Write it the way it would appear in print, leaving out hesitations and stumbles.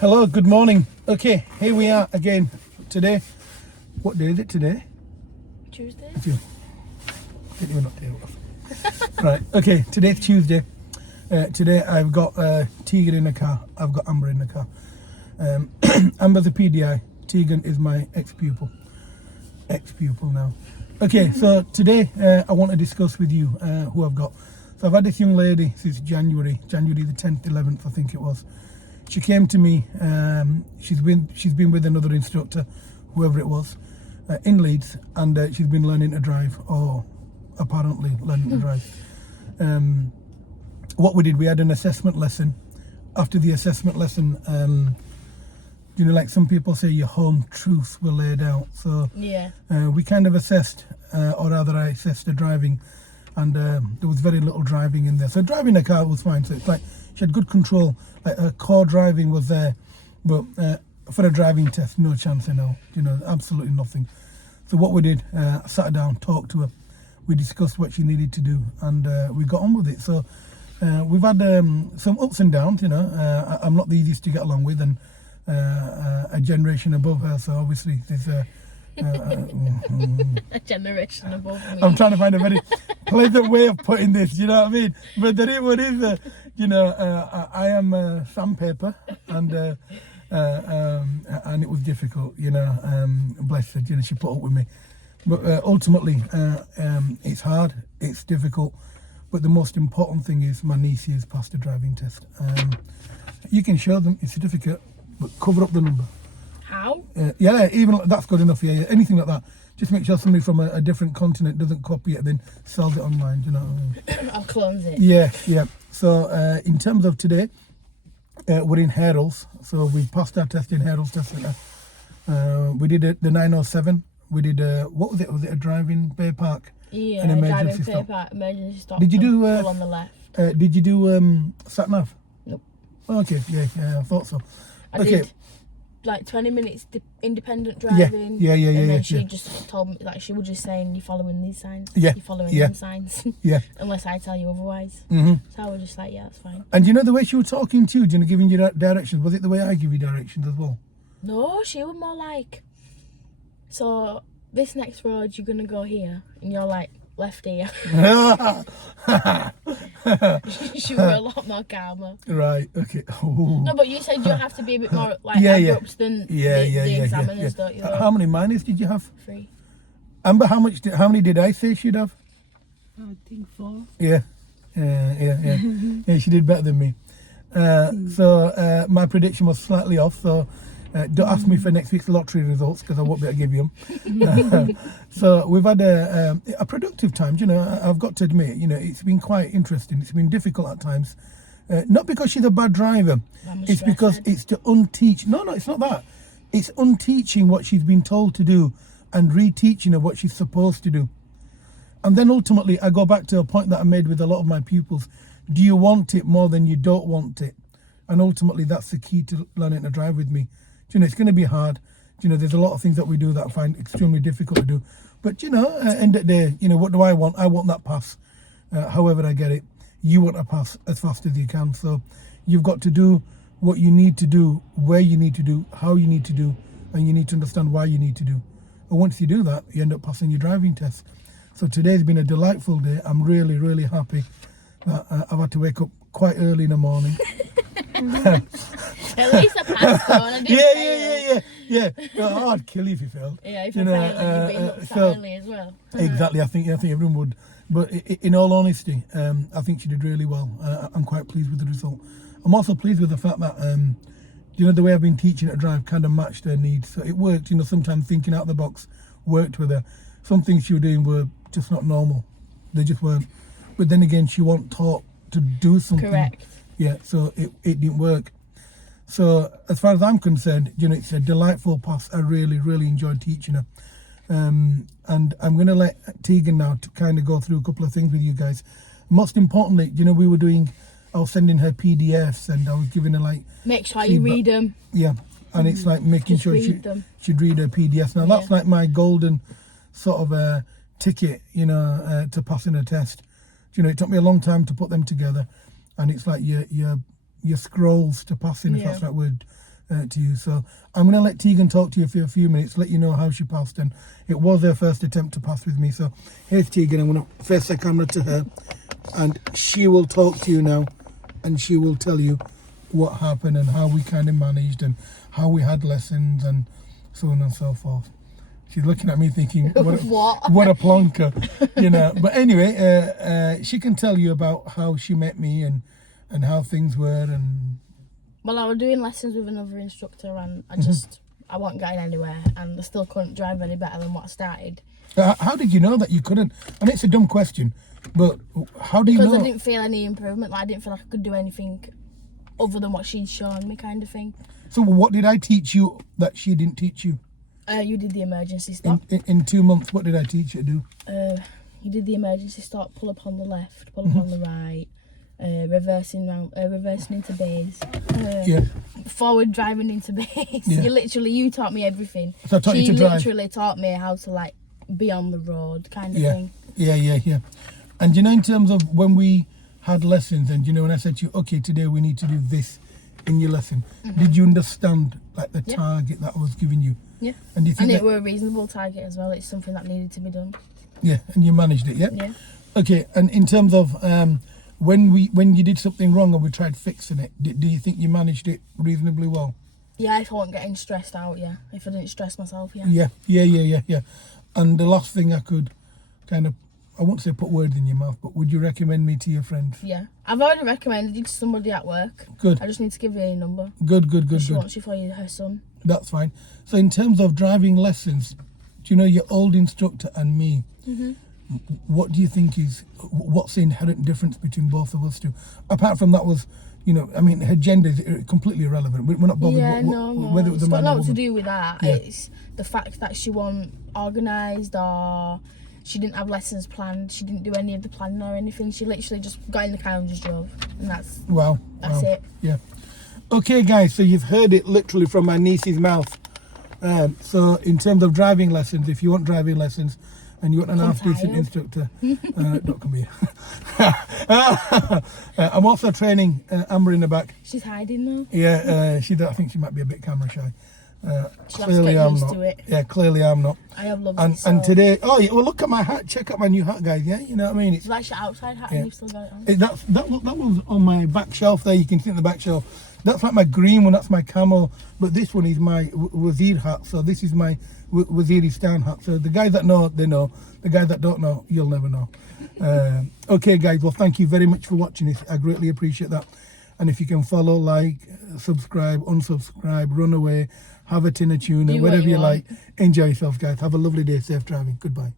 Hello, good morning. Okay, here we are again today. What day is it today? Tuesday. Didn't even know what day it was. Right, okay, today's Tuesday. Today I've got Tegan in the car, I've got Amber in the car. Amber's a PDI, Tegan is my ex-pupil now. Okay, so today I want to discuss with you who I've got. So I've had this young lady since January the 10th, 11th, I think it was. She came to me, she's been with another instructor, whoever it was, in Leeds, and she's been learning to drive, or apparently learning to drive. What we did, we had an assessment lesson. After the assessment lesson, you know, like some people say, your home truths were laid out. So Yeah. we kind of assessed, or rather I assessed her driving, and there was very little driving in there. So driving a car was fine. So it's like she had good control. Like her core driving was there, but for a driving test, no chance in hell. You know, absolutely nothing. So what we did, I sat her down, talked to her. We discussed what she needed to do, and we got on with it. So we've had some ups and downs. You know, I'm not the easiest to get along with, and a generation above her. So obviously there's a generation above me. I'm trying to find a very pleasant way of putting this, you know what I mean? But there is what is, you know, I am sandpaper, and it was difficult, you know. Bless her, you know, she put up with me. But ultimately, it's hard, it's difficult. But the most important thing is my niece has passed the driving test. You can show them your certificate, but cover up the number. How? Yeah, even that's good enough. Yeah, anything like that. Just make sure somebody from a different continent doesn't copy it, then sells it online. You know what I mean? I'll clones it. Yeah. So in terms of today, we're in Harold's. So we passed our test in Harold's Test Centre. We did the 907. We did what was it? Was it a driving Bay Park? Yeah, an emergency driving stop. Emergency stop. Did you do pull on the left? Did you do sat nav? Nope. Okay, yeah, I thought so. I Okay. did like 20 minutes independent driving. Yeah. And then she just told me, like, she was just saying, you're following these signs. Yeah. You're following them signs. Yeah. Unless I tell you otherwise. Mm-hmm. So I was just like, yeah, that's fine. And you know the way she was talking to you, you know, giving you directions, was it the way I give you directions as well? No, she was more like, so this next road, you're going to go here. And you're like, left here. She were a lot more calmer. Right, okay. Ooh. No, but you said you have to be a bit more like abrupt than the examiners, don't you? How many minors did you have? 3. Amber, how many did I say she'd have? I think 4. Yeah, she did better than me. So my prediction was slightly off, so don't ask me for next week's lottery results, because I won't be able to give you them. So we've had a productive time, you know. I've got to admit, you know, it's been quite interesting. It's been difficult at times, not because she's a bad driver. It's because it's to unteach. No, it's not that. It's unteaching what she's been told to do and reteaching her what she's supposed to do. And then ultimately I go back to a point that I made with a lot of my pupils. Do you want it more than you don't want it? And ultimately that's the key to learning to drive with me. You know, it's going to be hard. You know, there's a lot of things that we do that I find extremely difficult to do. But, you know, end of the day, you know, what do I want? I want that pass. However I get it. You want a pass as fast as you can. So you've got to do what you need to do, where you need to do, how you need to do, and you need to understand why you need to do. And once you do that, you end up passing your driving test. So today's been a delightful day. I'm really, really happy that I've had to wake up quite early in the morning. At least I passed on. I didn't fail. Yeah. Oh, I'd kill you if you failed. Yeah, if you I know, failed, you'd be up so, early as well. Exactly, I think everyone would. But in all honesty, I think she did really well. I'm quite pleased with the result. I'm also pleased with the fact that, you know, the way I've been teaching her to drive kind of matched her needs. So it worked, you know, sometimes thinking out of the box worked with her. Some things she was doing were just not normal. They just weren't. But then again, she wasn't taught to do something. Correct. Yeah, so it didn't work. So as far as I'm concerned, you know, it's a delightful pass. I really, really enjoyed teaching her. And I'm going to let Tegan now to kind of go through a couple of things with you guys. Most importantly, you know, I was sending her PDFs and I was giving her like... Make sure you read them. Yeah, and it's like making Just sure she'd read her PDFs. Now that's like my golden sort of ticket, you know, to passing a test. You know, it took me a long time to put them together. And it's like your scrolls to passing, if that's the right word. to you. So I'm going to let Tegan talk to you for a few minutes, let you know how she passed, and it was her first attempt to pass with me. So here's Tegan. I'm going to face the camera to her, and she will talk to you now, and she will tell you what happened and how we kind of managed and how we had lessons and so on and so forth. She's looking at me thinking, what a plonker, you know. But anyway, she can tell you about how she met me and how things were. And well, I was doing lessons with another instructor, and I wasn't getting anywhere, and I still couldn't drive any better than what I started. How did you know that you couldn't? I mean, it's a dumb question, but how do you know? Because I didn't feel any improvement. Like, I didn't feel like I could do anything other than what she'd shown me, kind of thing. So what did I teach you that she didn't teach you? You did the emergency stop. In 2 months, what did I teach you to do? You did the emergency stop, pull up on the left, pull up on the right, reversing into base, forward driving into base. Yeah. You taught me everything. So I taught you to drive. She literally taught me how to like be on the road, kind of thing. Yeah. And you know, in terms of when we had lessons, and you know, when I said to you, okay, today we need to do this in your lesson, did you understand like the target that I was giving you? Yeah. And do you think it were a reasonable target as well. It's something that needed to be done. Yeah, and you managed it, yeah? Yeah. Okay, and in terms of when you did something wrong and we tried fixing it, do you think you managed it reasonably well? Yeah, if I wasn't getting stressed out, yeah. If I didn't stress myself, yeah. Yeah. And the last thing I could kind of, I won't say put words in your mouth, but would you recommend me to your friends? Yeah. I've already recommended you to somebody at work. Good. I just need to give you a number. Good. She wants you for her son. That's fine. So in terms of driving lessons, do you know your old instructor and me? What do you think what's the inherent difference between both of us two? Apart from that was, you know, I mean, her gender is completely irrelevant. We're not bothered whether it was a man or a woman. It's got nothing to do with that. Yeah. It's the fact that she wasn't organised, or she didn't have lessons planned. She didn't do any of the planning or anything. She literally just got in the car and just drove. And that's it. Yeah. Okay, guys, so you've heard it literally from my niece's mouth. So in terms of driving lessons, if you want driving lessons and you want an half-decent instructor, don't come here. I'm also training Amber in the back. She's hiding though. Yeah, I think she might be a bit camera shy. Clearly I'm not. Yeah, clearly I'm not. I have loved it. And today, well, look at my hat. Check out my new hat, guys. Yeah, you know what I mean. It's like your outside hat, and you've still got it on. That was on my back shelf there. You can see in the back shelf. That's like my green one. That's my camel. But this one is my Wazir hat. So this is my Waziristan hat. So the guys that know, they know. The guys that don't know, you'll never know. Okay, guys. Well, thank you very much for watching this. I greatly appreciate that. And if you can follow, like, subscribe, unsubscribe, run away, have a tin of tuna, whatever you like. Enjoy yourself, guys. Have a lovely day. Safe driving. Goodbye.